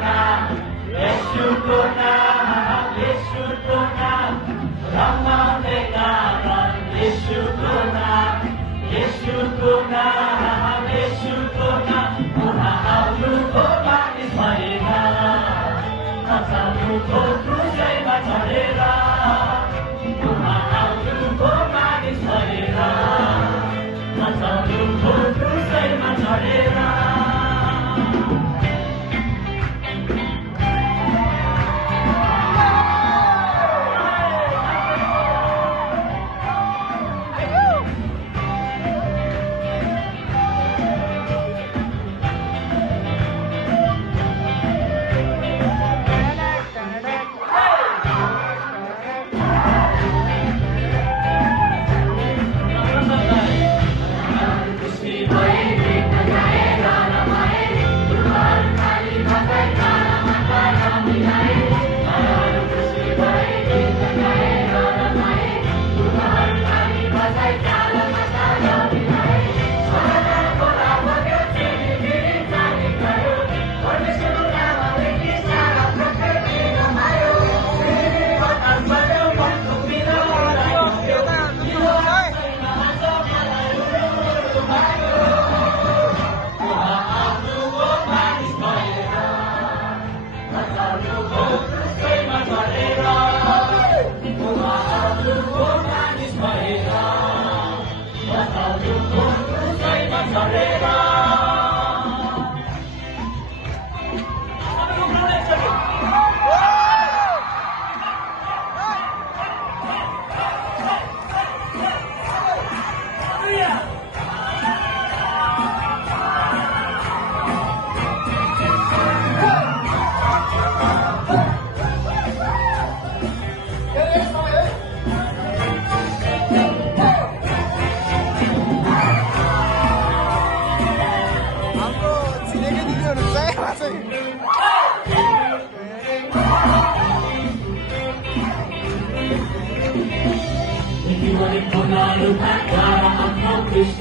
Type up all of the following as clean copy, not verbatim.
नाम येशूको नाम येशूको नाम रमाउने कारण येशूको नाम येशूको नाम येशूको नाम उहाँ आउनुको मानिस भएर नचाउनुको क्रुसैमा चढेर उहाँ आउनुको मानिस भएर नचाउनुको क्रुसैमा चढेर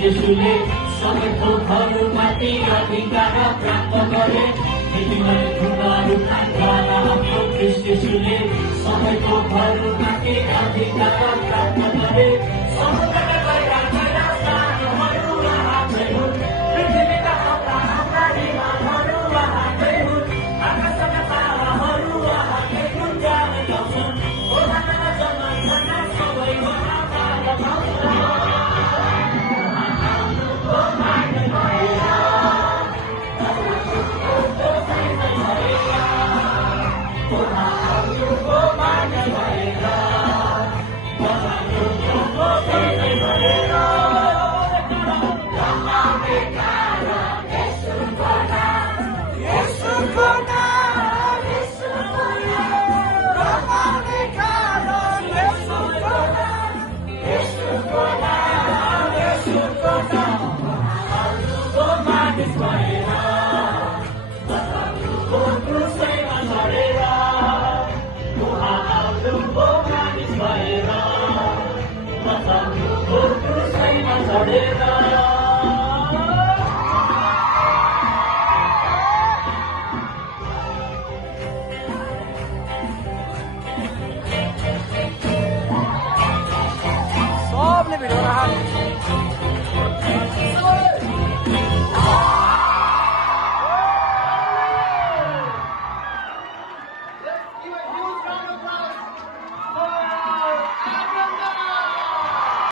येशूले सबै थोकहरूमाथि अधिकार प्राप्त गरे हाम्रो ख्रीष्ट येशूले सबै थोकहरूमाथि अधिकार प्राप्त गरे समुद्रलाई राखेर सानोहरू उहाँकै हुन् पृथ्वीका हाम्रा हिमालहरू उहाँकै हुन् आकाशका ताराहरू उहाँकै हुन् ज्ञान गाउँछन् ओधानमा जन्मन्छन् सबै उहाँका गाउँछन् Adela